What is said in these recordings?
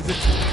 is it?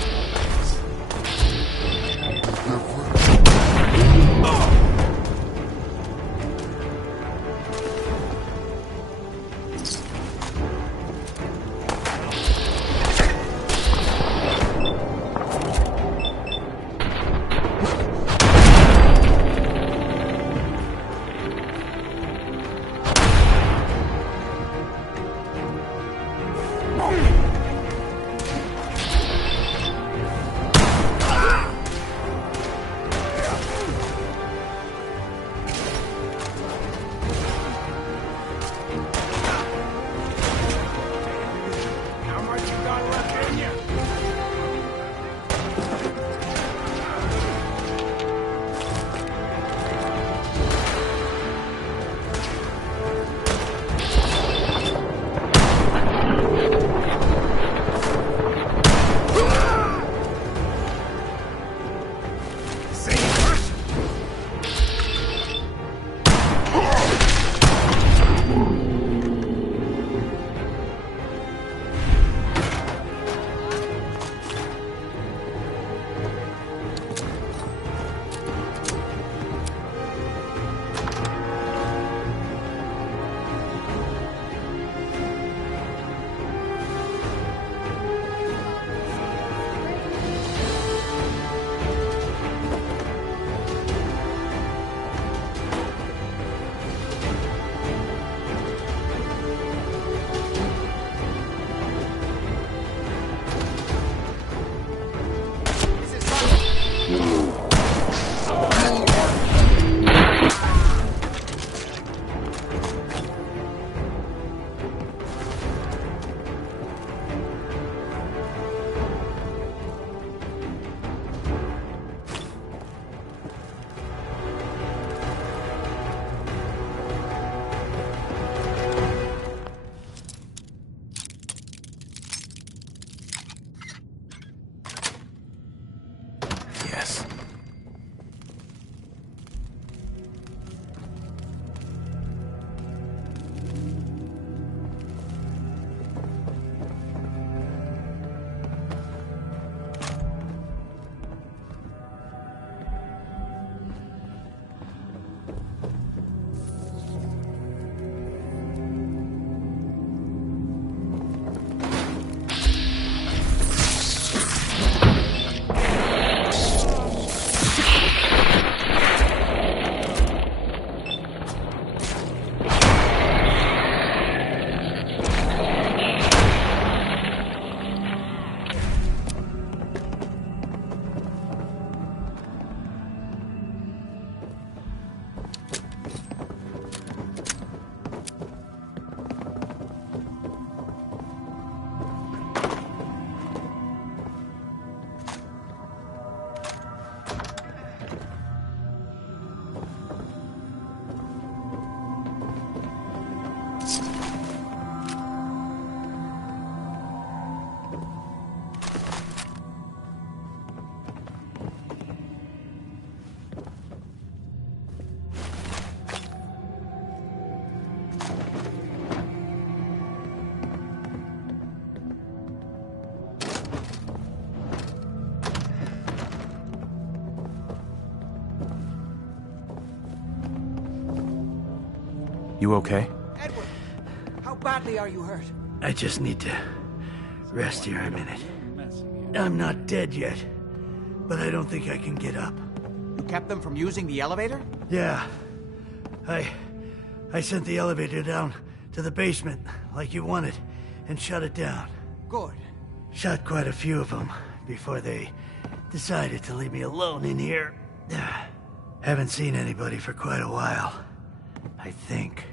You okay? Edward, how badly are you hurt? I just need to rest here a minute. I'm not dead yet, but I don't think I can get up. You kept them from using the elevator? Yeah. I sent the elevator down to the basement, like you wanted, and shut it down. Good. Shot quite a few of them before they decided to leave me alone in here. Haven't seen anybody for quite a while, I think.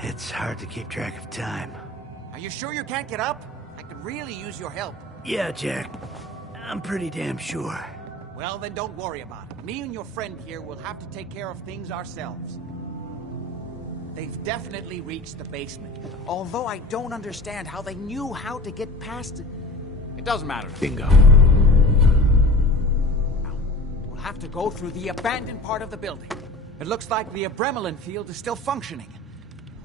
It's hard to keep track of time. Are you sure you can't get up? I could really use your help. Yeah, Jack. I'm pretty damn sure. Well, then don't worry about it. Me and your friend here will have to take care of things ourselves. They've definitely reached the basement, although I don't understand how they knew how to get past it. It doesn't matter. Bingo. We'll have to go through the abandoned part of the building. It looks like the Adrenaline field is still functioning,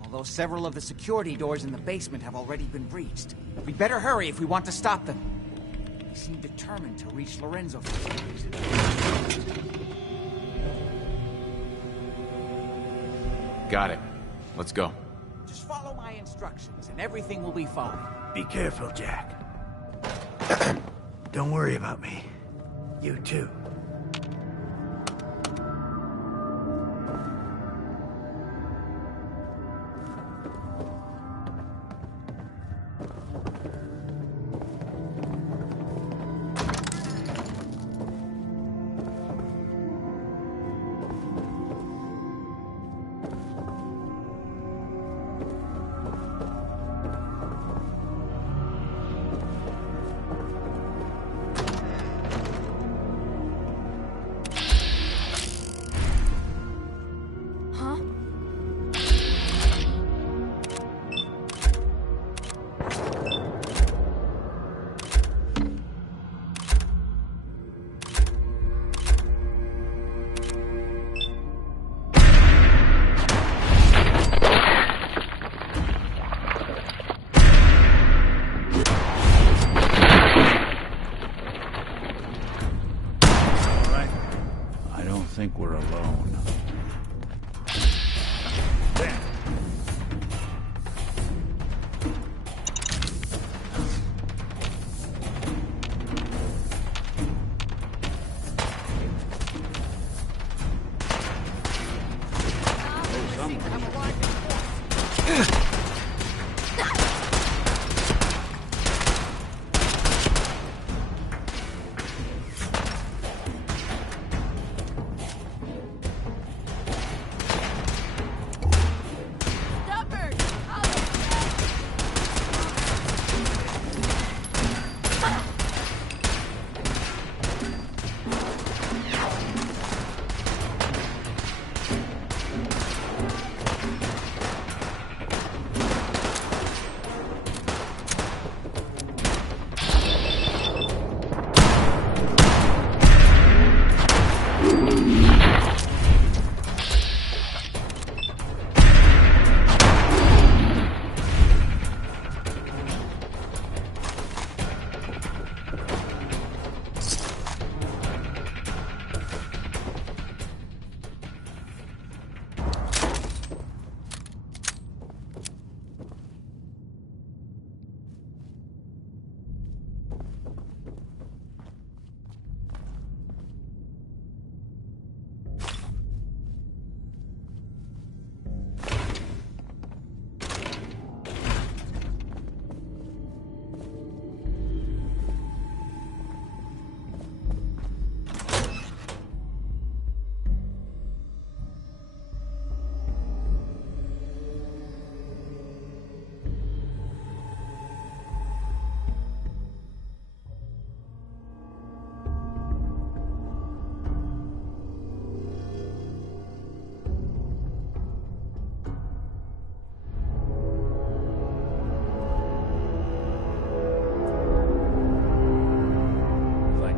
although several of the security doors in the basement have already been breached. We'd better hurry if we want to stop them. They seem determined to reach Lorenzo for some reason. Got it. Let's go. Just follow my instructions and everything will be fine. Be careful, Jack. Don't worry about me. You too. I think we're alone.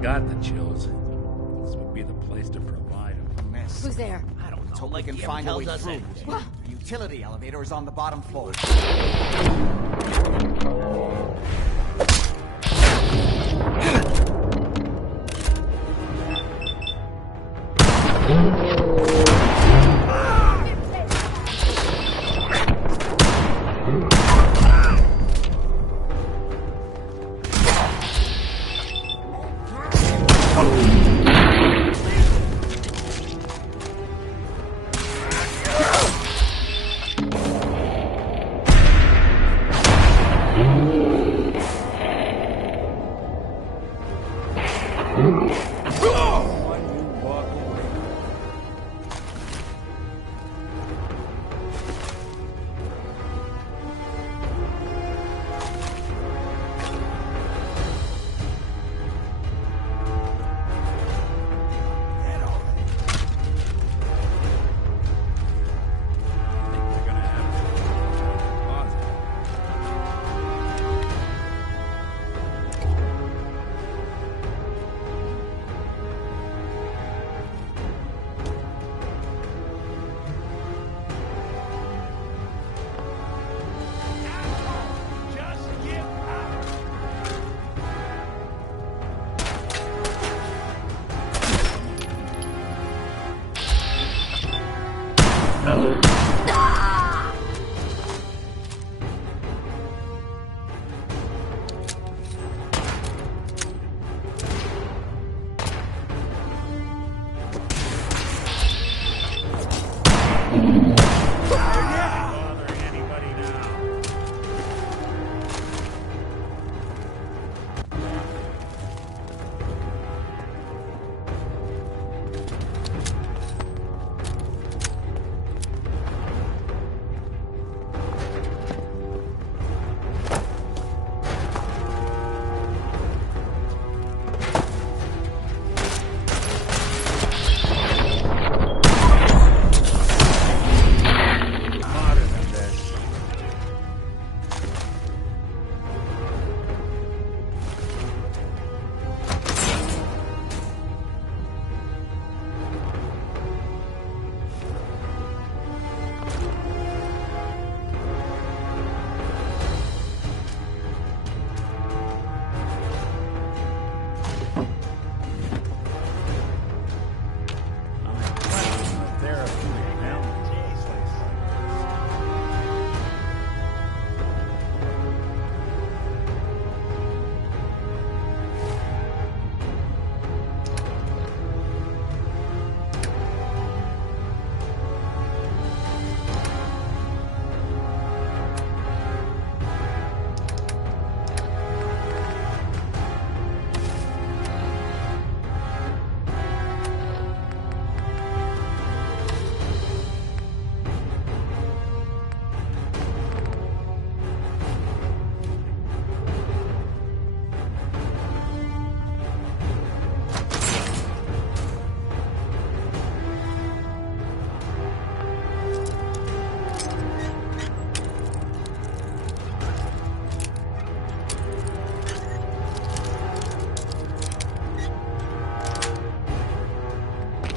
Got the chills. This would be the place to provide them. Mess. Who's there? I don't know. Until we can find a way through. What? The utility elevator is on the bottom floor.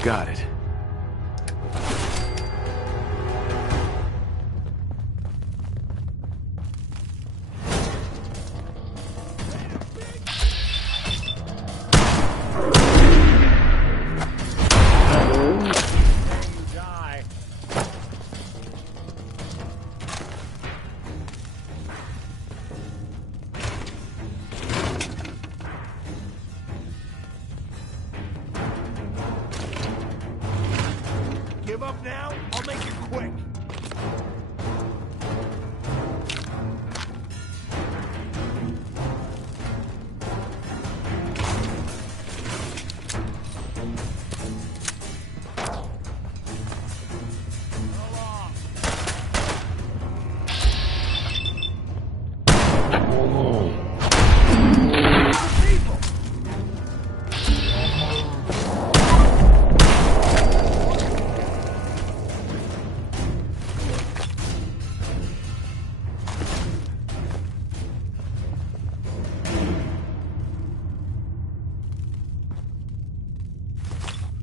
Got it. Give up now? I'll make it quick.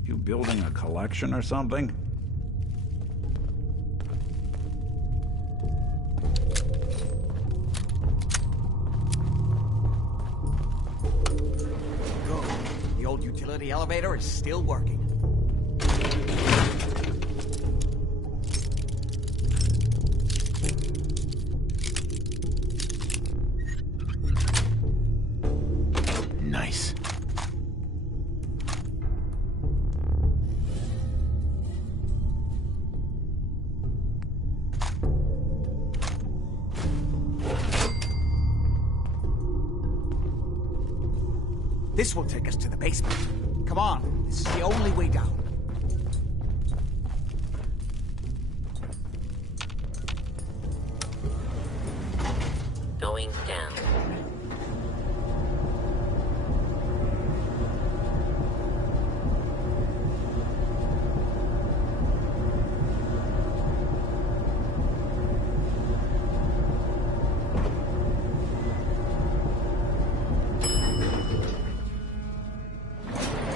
You building a collection or something? Good. The old utility elevator is still working. Nice. This will take us to the basement. Come on, this is the only way down. Going down.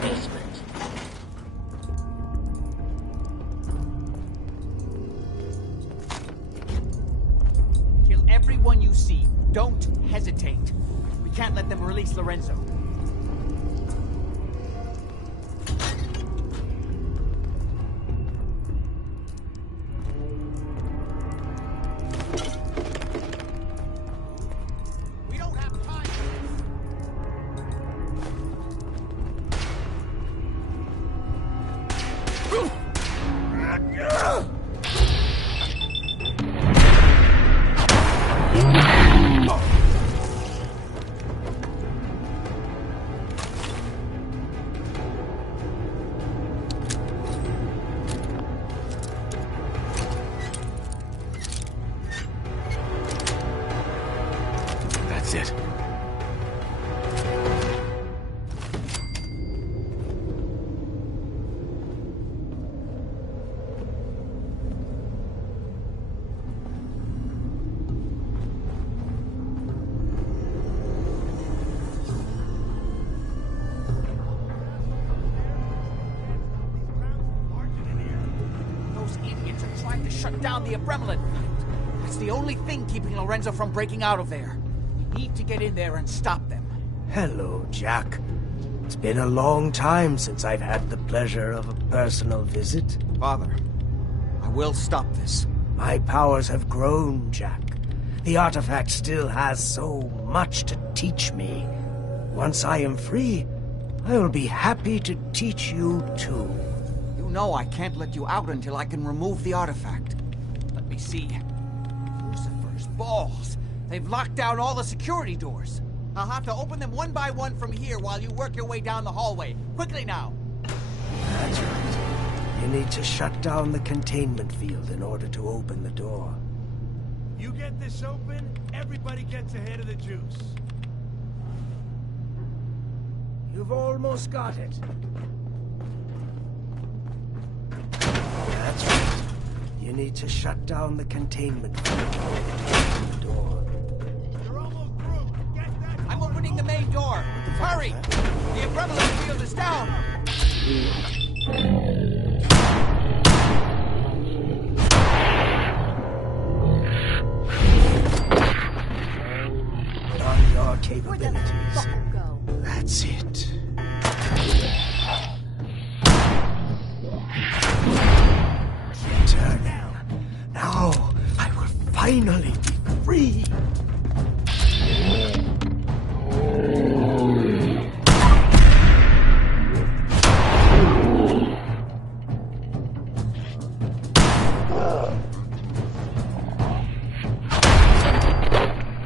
Basement. Kill everyone you see. Don't hesitate. We can't let them release Lorenzo. to shut down the Abremlin field. It's the only thing keeping Lorenzo from breaking out of there. We need to get in there and stop them. Hello, Jack. It's been a long time since I've had the pleasure of a personal visit. Father, I will stop this. My powers have grown, Jack. The artifact still has so much to teach me. Once I am free, I will be happy to teach you too. You know I can't let you out until I can remove the artifact. Let me see. Lucifer's balls. They've locked down all the security doors. I'll have to open them one by one from here while you work your way down the hallway. Quickly now. That's right. You need to shut down the containment field in order to open the door. You get this open, everybody gets ahead of the juice. You've almost got it. That's right. You need to shut down the containment field in order to open the door. You're almost through. Get that. I'm opening the main door. Hurry! The Abremlin field is down. On your capabilities. Where'd that fucker go? That's it. Turn down. Now I will finally be free.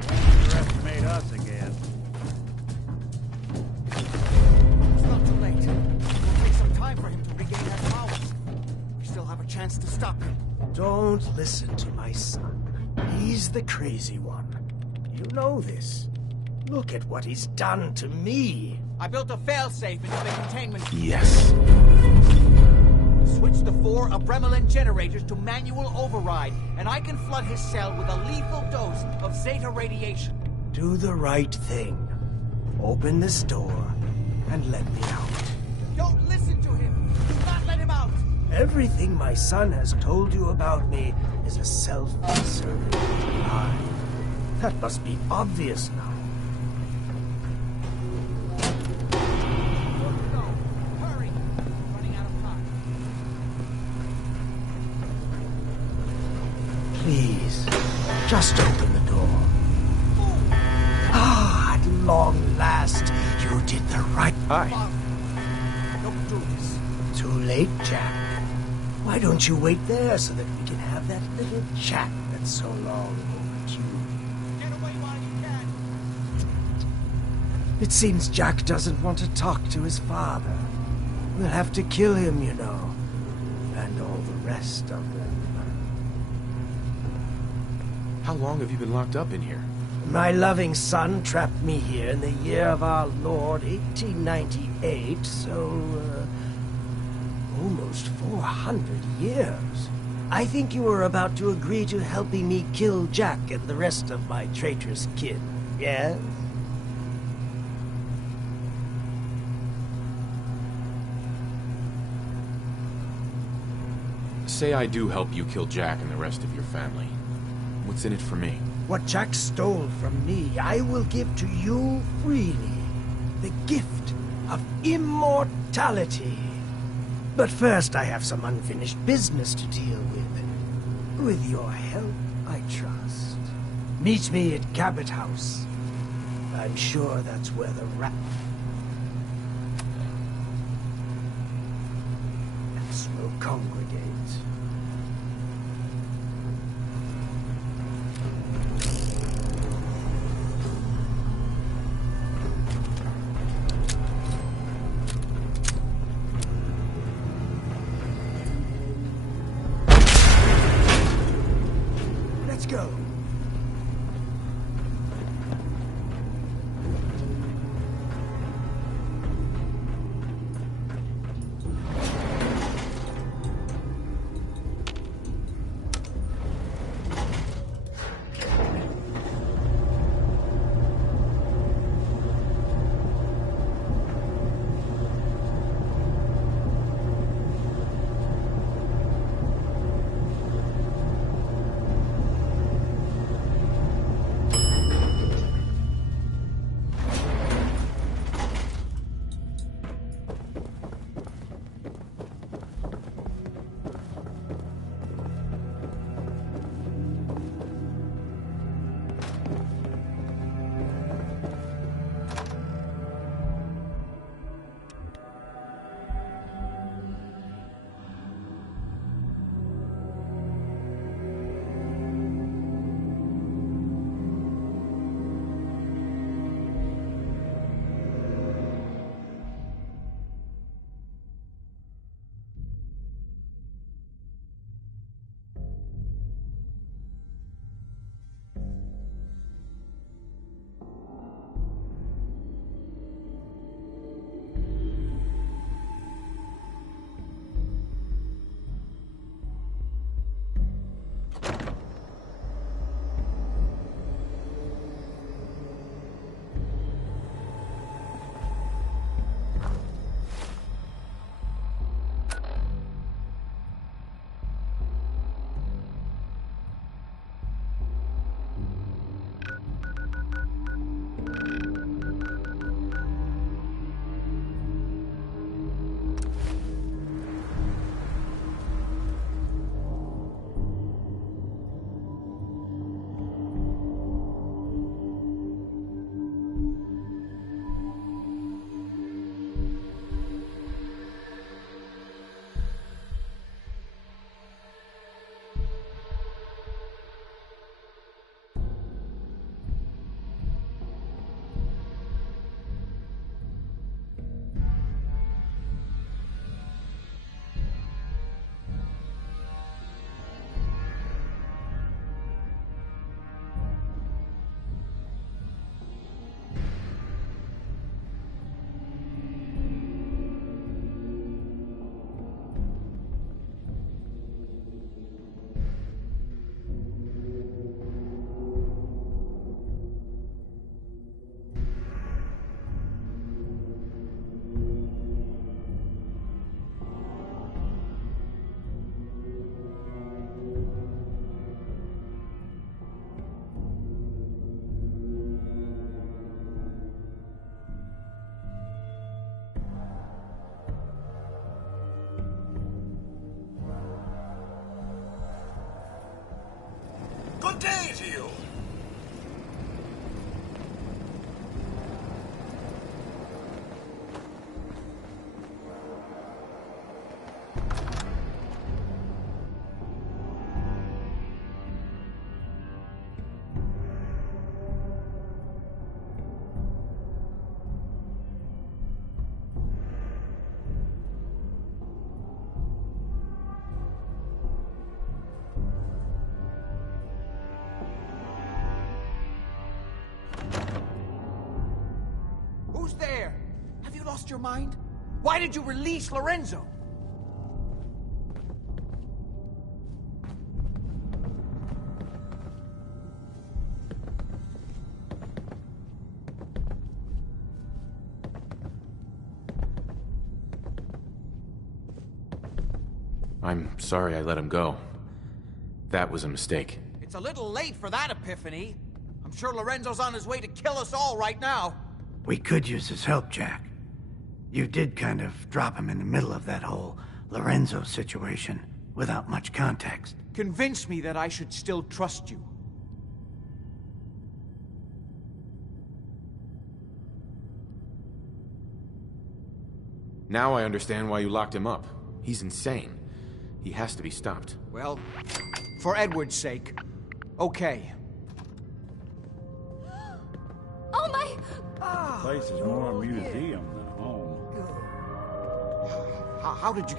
Underestimate us again. It's not too late. It'll take some time for him to regain that powers. We still have a chance to stop him. Don't listen to my son. He's the crazy one. You know this. Look at what he's done to me. I built a failsafe into the containment. Yes. Switch the 4 Abremlin generators to manual override, and I can flood his cell with a lethal dose of Zeta radiation. Do the right thing. Open this door and let me out. Don't listen to him! Do not let him out! Everything my son has told you about me is a self-serving lie. That must be obvious now. Go! Hurry! Running out of time. Please, just open the door. Ah, at long last, you did the right. Hi. Don't do this. Too late, Jack. Why don't you wait there so that we can have that little chat that's so long overdue? Get away while you can. It seems Jack doesn't want to talk to his father. We'll have to kill him, you know. And all the rest of them. How long have you been locked up in here? My loving son trapped me here in the year of our Lord, 1898, so, almost 400 years. I think you were about to agree to helping me kill Jack and the rest of my traitorous kin, yes? Say I do help you kill Jack and the rest of your family. What's in it for me? What Jack stole from me, I will give to you freely. The gift of immortality. But first, I have some unfinished business to deal with. With your help, I trust. Meet me at Cabot House. I'm sure that's where the rat... will congregate. Let's go. day to you! Who's there? Have you lost your mind? Why did you release Lorenzo? I'm sorry I let him go. That was a mistake. It's a little late for that epiphany. I'm sure Lorenzo's on his way to kill us all right now. We could use his help, Jack. You did kind of drop him in the middle of that whole Lorenzo situation, without much context. Convince me that I should still trust you. Now I understand why you locked him up. He's insane. He has to be stopped. Well, for Edward's sake, okay. Oh my... The place is more a museum than home. How did you...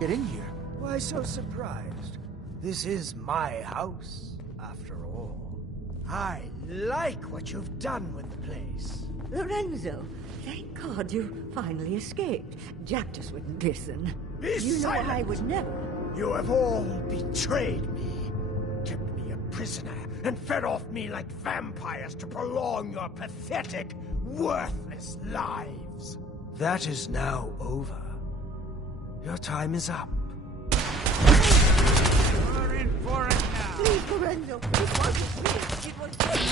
get in here? Why so surprised? This is my house, after all. I like what you've done with the place. Lorenzo, thank God you finally escaped. Jack just wouldn't listen. Be You know silent! I would never. You have all betrayed me, kept me a prisoner, and fed off me like vampires to prolong your pathetic, worthless lives. That is now over. Your time is up. We're in for it now! Please, Lorenzo, it wasn't me. It was you.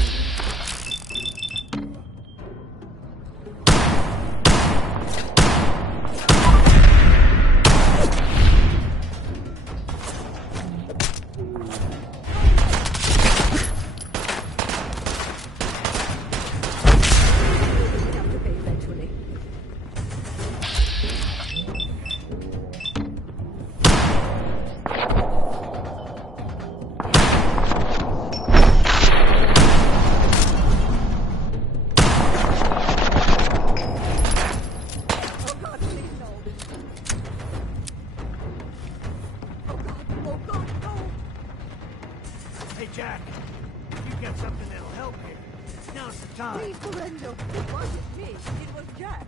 Have to pay eventually. Oh God, please no. Oh God, oh God, no. Hey, Jack. You got something that'll help here. Now's the time. Please, Lorenzo, it wasn't me. It was Jack.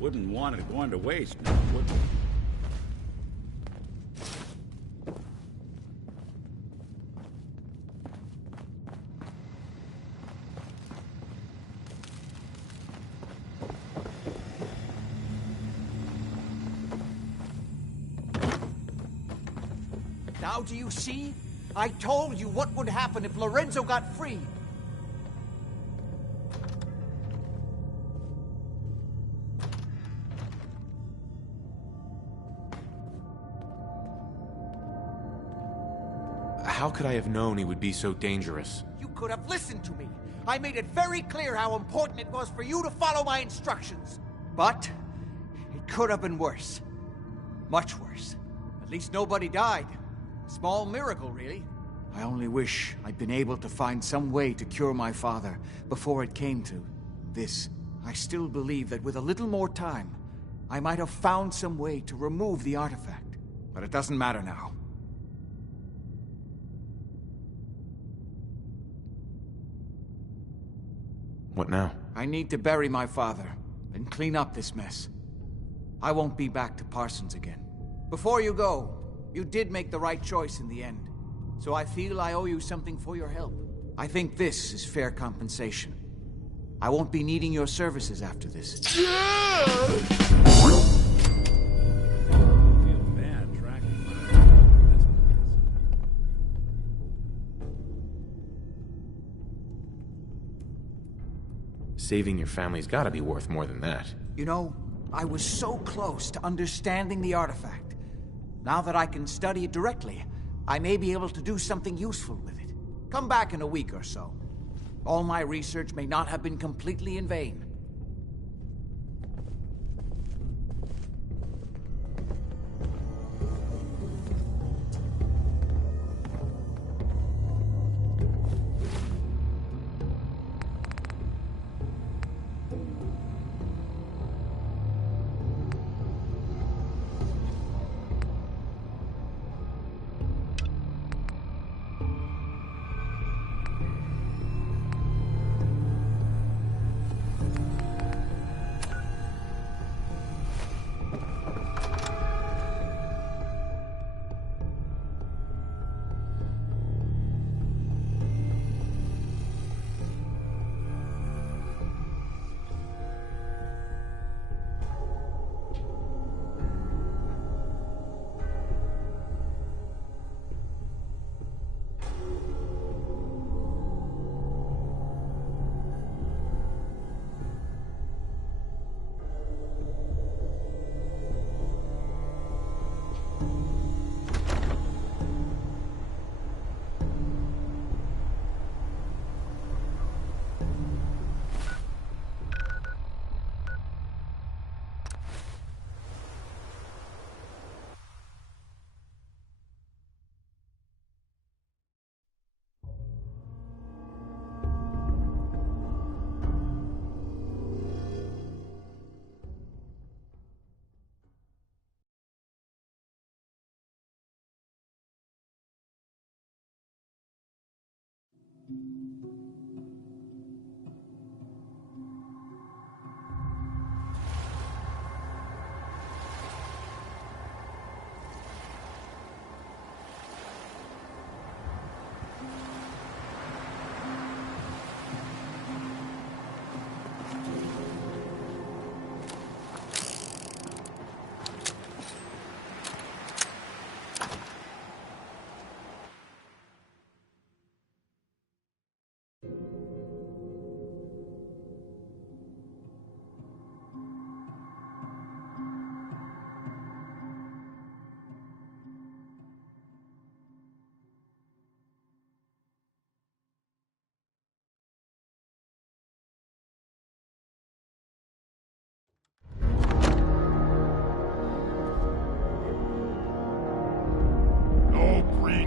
Wouldn't want it going to waste now, would we? Now do you see? I told you what would happen if Lorenzo got free. How could I have known he would be so dangerous? You could have listened to me. I made it very clear how important it was for you to follow my instructions. But it could have been worse. Much worse. At least nobody died. Small miracle, really. I only wish I'd been able to find some way to cure my father before it came to this. I still believe that with a little more time, I might have found some way to remove the artifact. But it doesn't matter now. What now? I need to bury my father and clean up this mess. I won't be back to Parsons again. Before you go, you did make the right choice in the end. So I feel I owe you something for your help. I think this is fair compensation. I won't be needing your services after this. Feel bad tracking this place. Saving your family's gotta be worth more than that. You know, I was so close to understanding the artifact. Now that I can study it directly, I may be able to do something useful with it. Come back in a week or so. All my research may not have been completely in vain.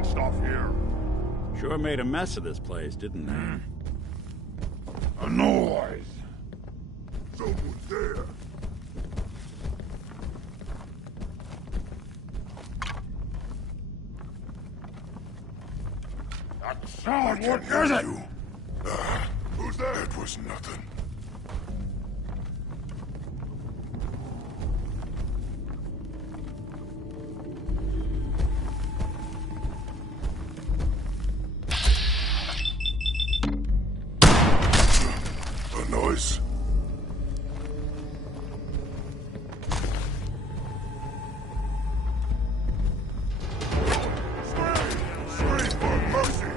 Stuff here. Sure made a mess of this place, didn't they? A noise. Someone's there. That sound, what is it? Who's there? It was nothing. Noise. Scream for mercy.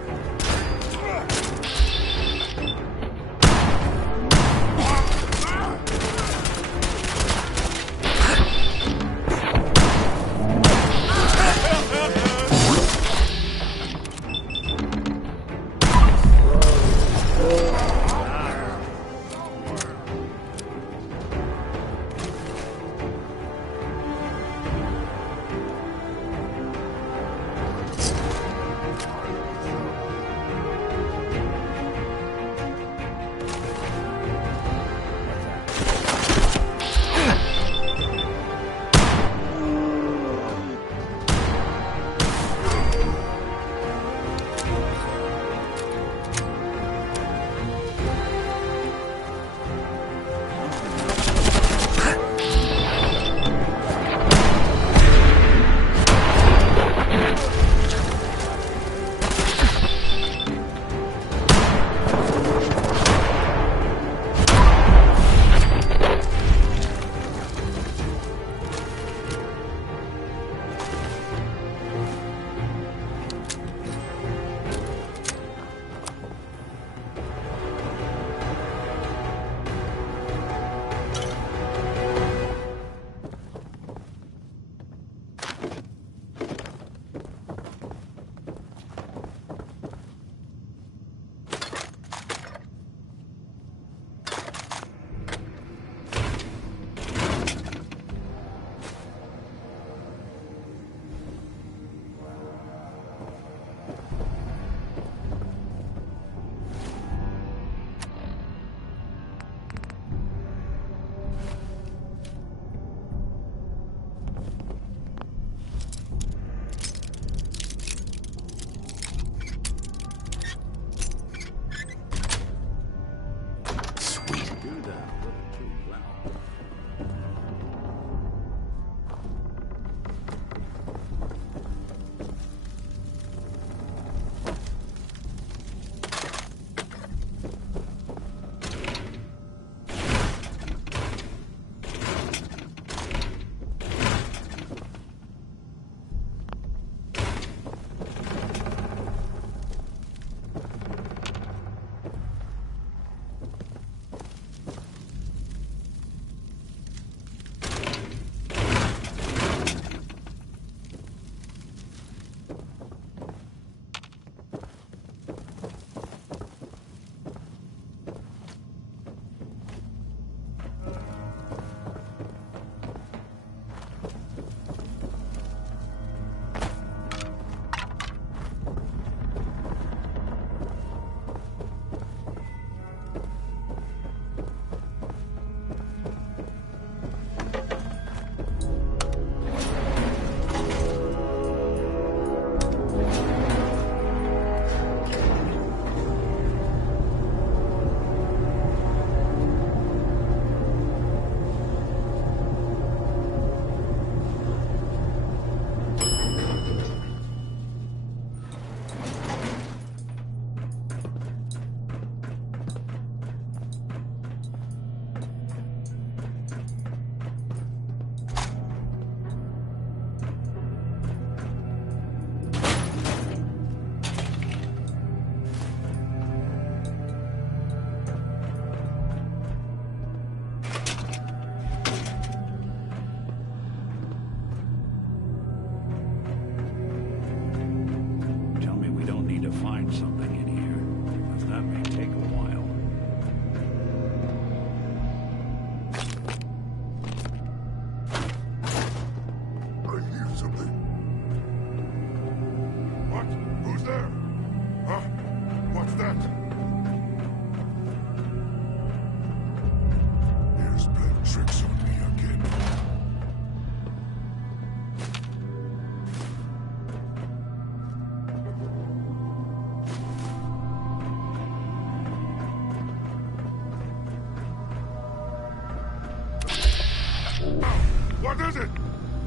What is it?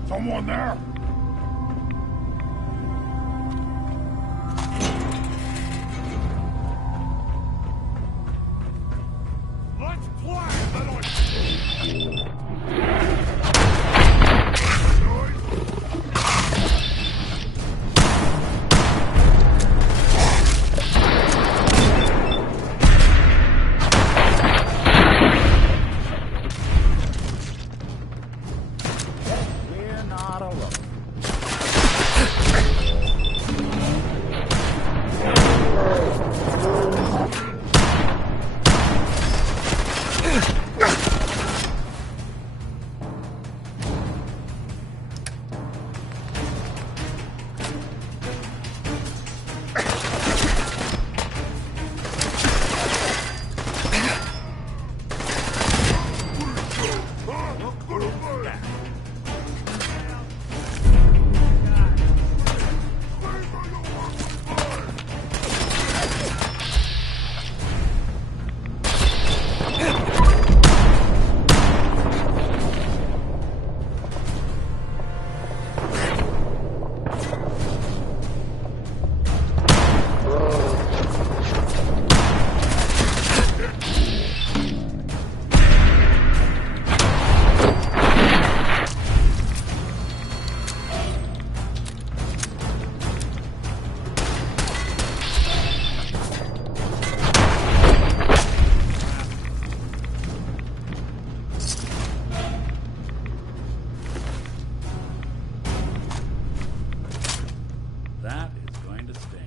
Someone there? Let's play! We're not alone. That is going to sting.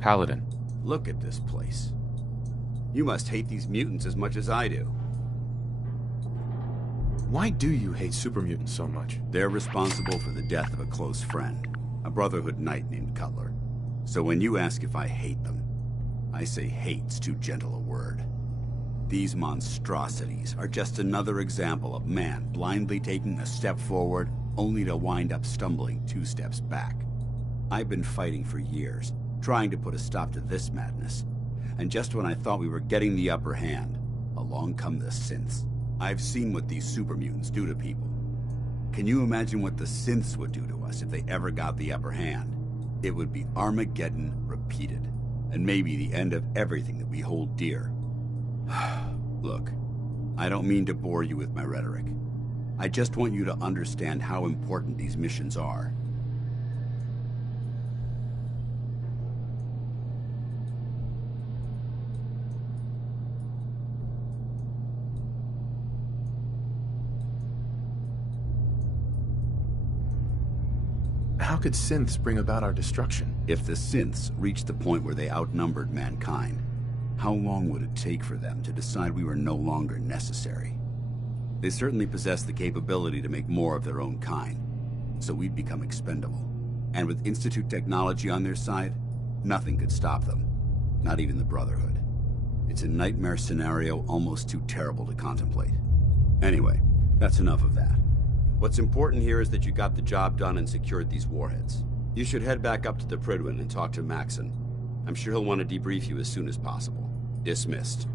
Paladin. Look at this place. You must hate these mutants as much as I do. Why do you hate super mutants so much? They're responsible for the death of a close friend, a Brotherhood knight named Cutler. So when you ask if I hate them, I say hate's too gentle a word. These monstrosities are just another example of man blindly taking a step forward only to wind up stumbling 2 steps back. I've been fighting for years, trying to put a stop to this madness. And just when I thought we were getting the upper hand, along come the synths. I've seen what these super mutants do to people. Can you imagine what the synths would do to us if they ever got the upper hand? It would be Armageddon repeated, and maybe the end of everything that we hold dear. Look, I don't mean to bore you with my rhetoric. I just want you to understand how important these missions are. How could synths bring about our destruction? If the synths reached the point where they outnumbered mankind, how long would it take for them to decide we were no longer necessary? They certainly possess the capability to make more of their own kind, so we'd become expendable. And with Institute technology on their side, nothing could stop them, not even the Brotherhood. It's a nightmare scenario almost too terrible to contemplate. Anyway, that's enough of that. What's important here is that you got the job done and secured these warheads. You should head back up to the Prydwen and talk to Maxon. I'm sure he'll want to debrief you as soon as possible. Dismissed.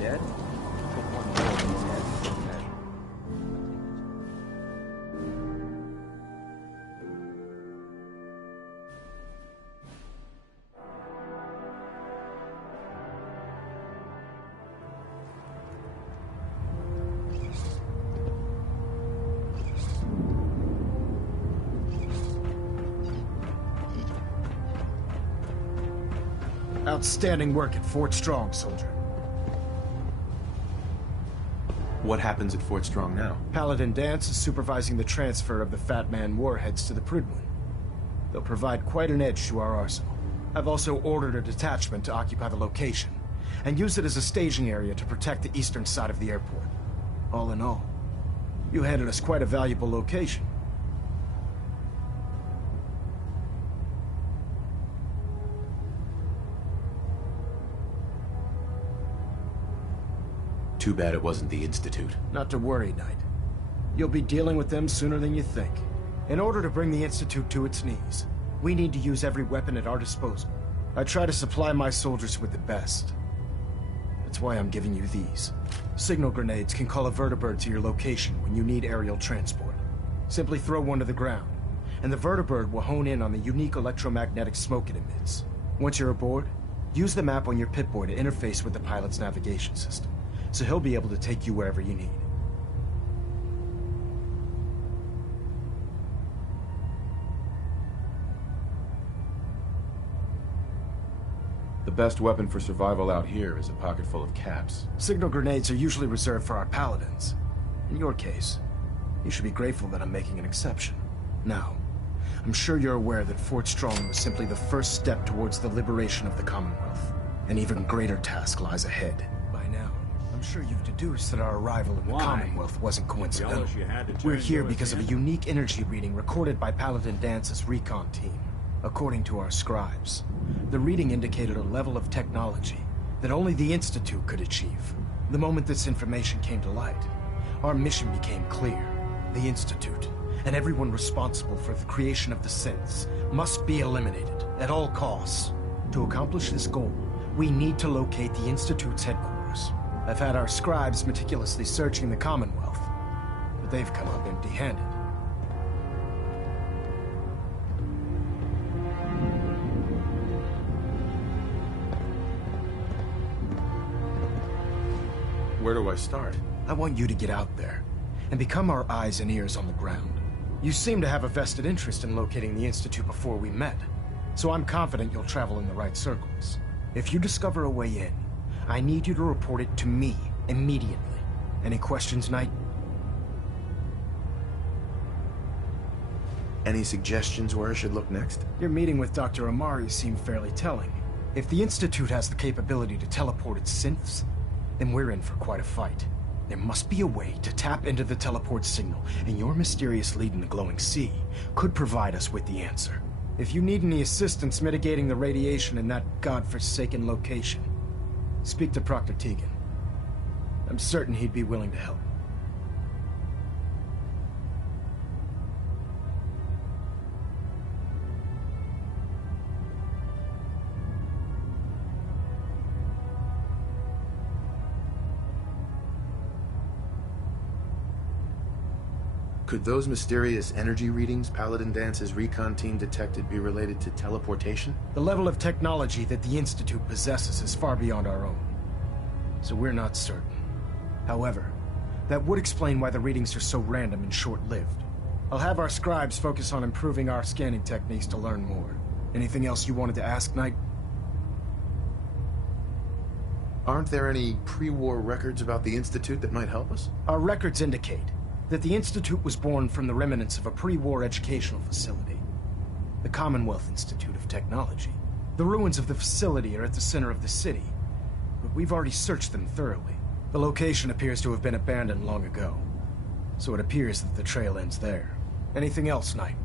Dead? Put one more of these heads for measure. Outstanding work at Fort Strong, soldier. What happens at Fort Strong now? Paladin Danse is supervising the transfer of the Fat Man warheads to the Prydwen. They'll provide quite an edge to our arsenal. I've also ordered a detachment to occupy the location, and use it as a staging area to protect the eastern side of the airport. All in all, you handed us quite a valuable location. Too bad it wasn't the Institute. Not to worry, Knight. You'll be dealing with them sooner than you think. In order to bring the Institute to its knees, we need to use every weapon at our disposal. I try to supply my soldiers with the best. That's why I'm giving you these. Signal grenades can call a vertibird to your location when you need aerial transport. Simply throw one to the ground, and the vertibird will hone in on the unique electromagnetic smoke it emits. Once you're aboard, use the map on your Pip-Boy to interface with the pilot's navigation system, so he'll be able to take you wherever you need. The best weapon for survival out here is a pocket full of caps. Signal grenades are usually reserved for our paladins. In your case, you should be grateful that I'm making an exception. Now, I'm sure you're aware that Fort Strong was simply the first step towards the liberation of the Commonwealth. An even greater task lies ahead. By now, I'm sure you've deduced that our arrival in the Commonwealth wasn't coincidental. We're here because of a unique energy reading recorded by Paladin Dance's recon team. According to our scribes, the reading indicated a level of technology that only the Institute could achieve. The moment this information came to light, our mission became clear. The Institute, and everyone responsible for the creation of the synths must be eliminated at all costs. To accomplish this goal, we need to locate the Institute's headquarters. I've had our scribes meticulously searching the Commonwealth, but they've come up empty-handed. Where do I start? I want you to get out there and become our eyes and ears on the ground. You seem to have a vested interest in locating the Institute before we met, so I'm confident you'll travel in the right circles. If you discover a way in, I need you to report it to me immediately. Any questions, Knight? Any suggestions where I should look next? Your meeting with Dr. Amari seemed fairly telling. If the Institute has the capability to teleport its synths, then we're in for quite a fight. There must be a way to tap into the teleport signal, and your mysterious lead in the glowing sea could provide us with the answer. If you need any assistance mitigating the radiation in that godforsaken location, speak to Proctor Tegan. I'm certain he'd be willing to help. Could those mysterious energy readings Paladin Dance's recon team detected be related to teleportation? The level of technology that the Institute possesses is far beyond our own, so we're not certain. However, that would explain why the readings are so random and short-lived. I'll have our scribes focus on improving our scanning techniques to learn more. Anything else you wanted to ask, Knight? Aren't there any pre-war records about the Institute that might help us? Our records indicate that the Institute was born from the remnants of a pre-war educational facility, the Commonwealth Institute of Technology. The ruins of the facility are at the center of the city, but we've already searched them thoroughly. The location appears to have been abandoned long ago, so it appears that the trail ends there. Anything else, Knight?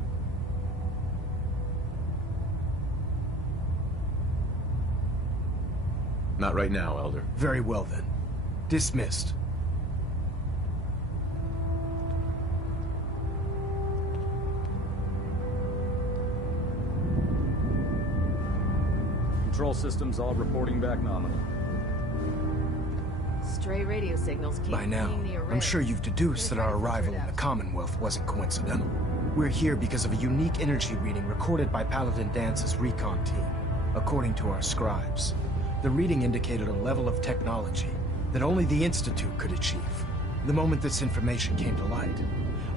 Not right now, Elder. Very well then. Dismissed. Control systems all reporting back nominal. Stray radio signals keep By now, pinging the array. I'm sure you've deduced that our arrival in the Commonwealth wasn't coincidental. We're here because of a unique energy reading recorded by Paladin Dance's recon team. According to our scribes, the reading indicated a level of technology that only the Institute could achieve. The moment this information came to light,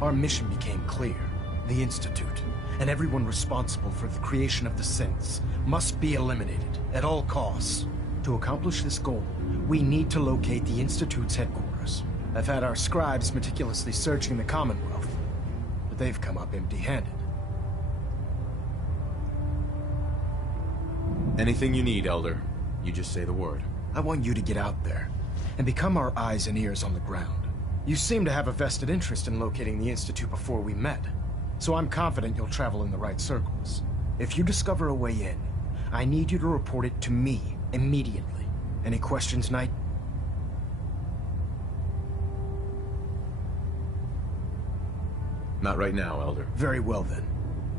our mission became clear. The Institute, and everyone responsible for the creation of the synths, must be eliminated at all costs. To accomplish this goal, we need to locate the Institute's headquarters. I've had our scribes meticulously searching the Commonwealth, but they've come up empty-handed. Anything you need, Elder. You just say the word. I want you to get out there and become our eyes and ears on the ground. You seem to have a vested interest in locating the Institute before we met, so I'm confident you'll travel in the right circles. If you discover a way in, I need you to report it to me immediately. Any questions, Knight? Not right now, Elder. Very well then.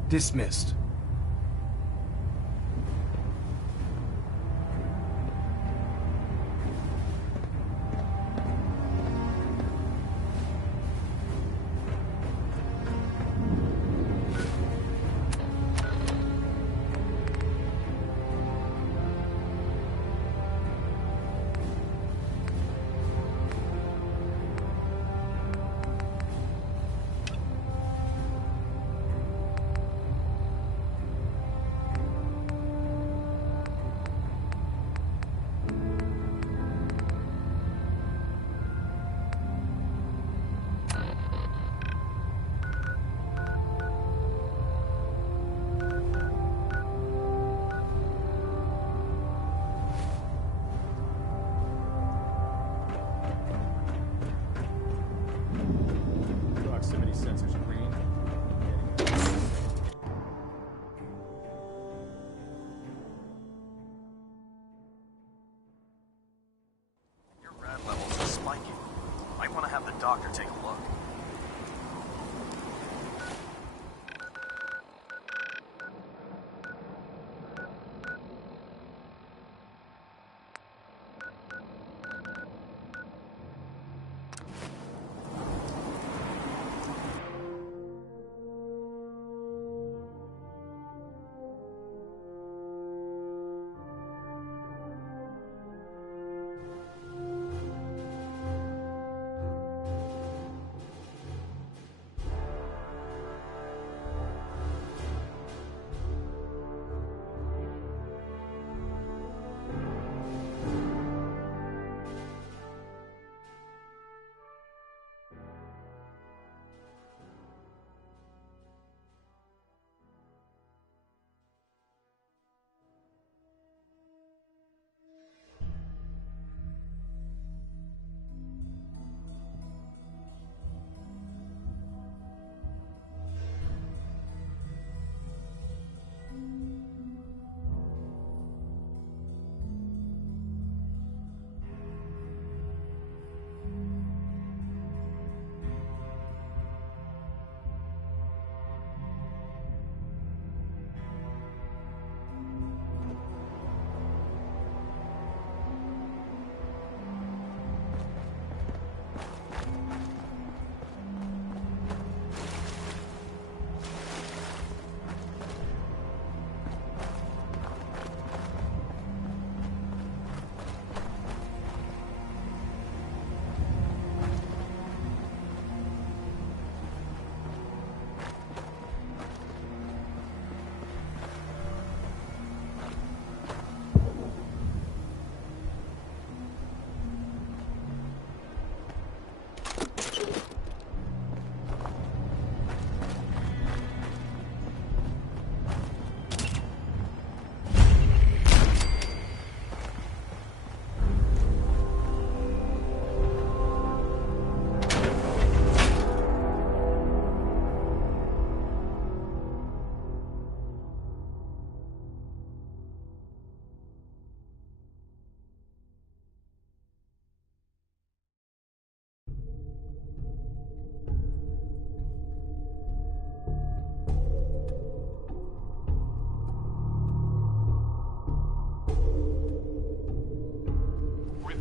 Dismissed.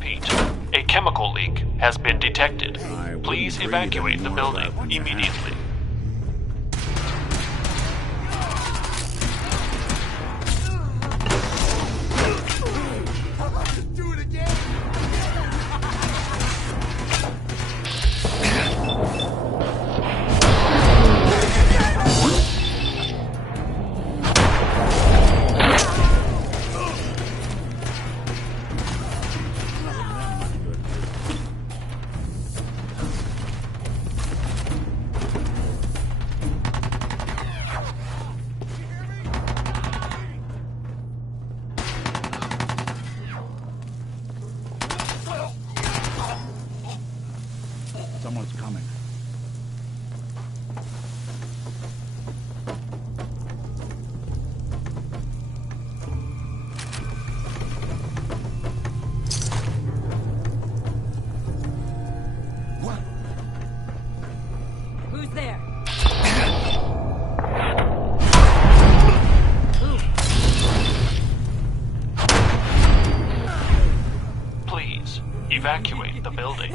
repeat. A chemical leak has been detected. Please evacuate the building immediately. Do it again! Someone's coming. What? Who's there? Please evacuate the building.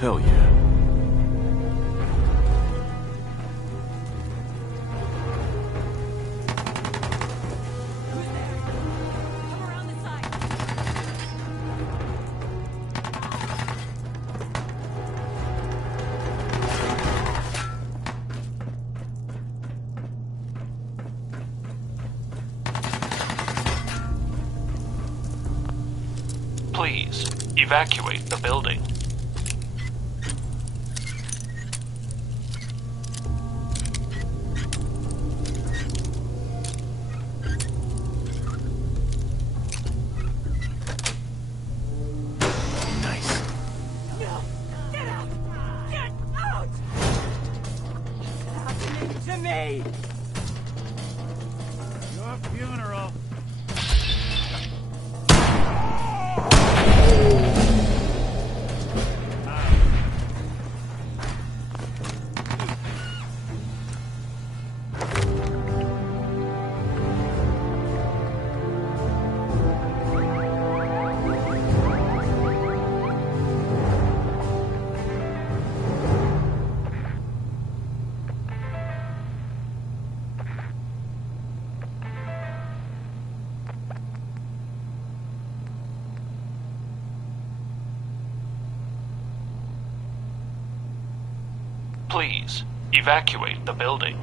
Hell yeah. Please evacuate the building. Nice. No! Get out! Get out! What's happening to me? Your funeral. Please evacuate the building.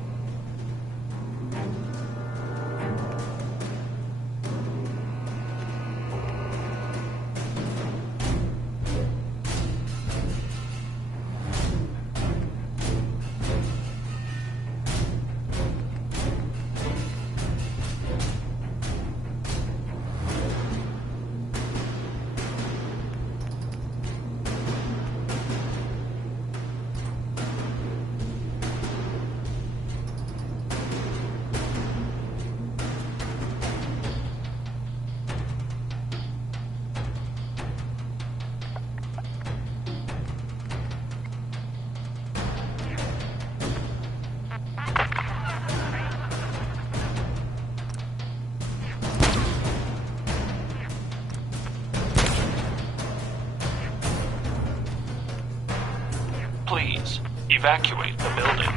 Please evacuate the building.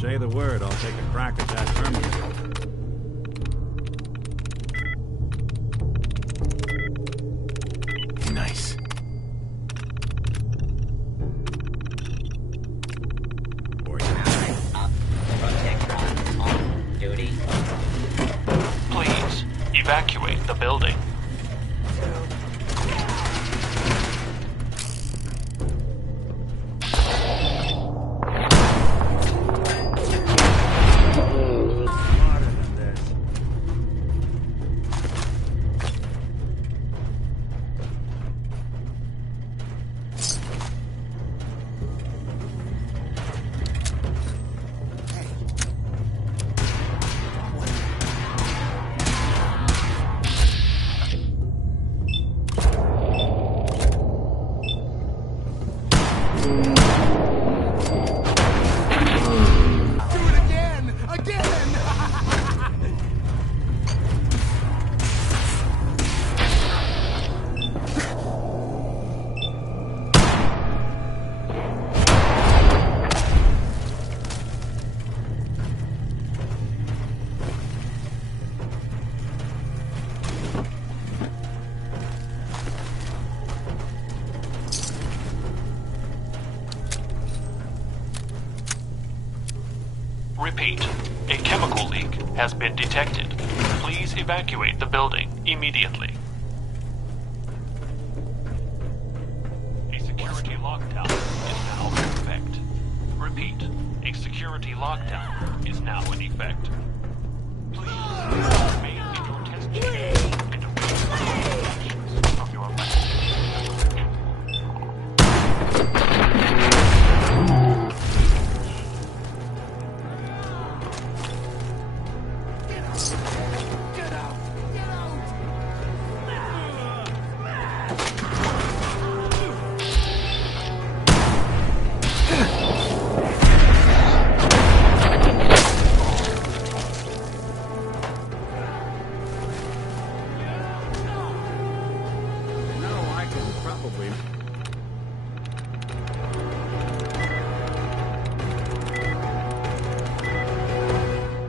Say the word, I'll take a crack at that terminal. Nice. Duty. Please, evacuate the building. Repeat, a chemical leak has been detected. Please evacuate the building immediately. A security lockdown is now in effect. Repeat, a security lockdown is now in effect. Please remain in your test chamber and await instructions from your lab.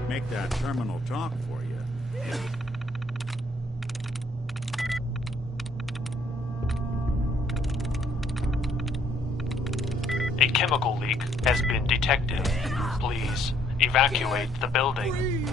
Make that terminal talk for you. A chemical leak has been detected. Please evacuate the building.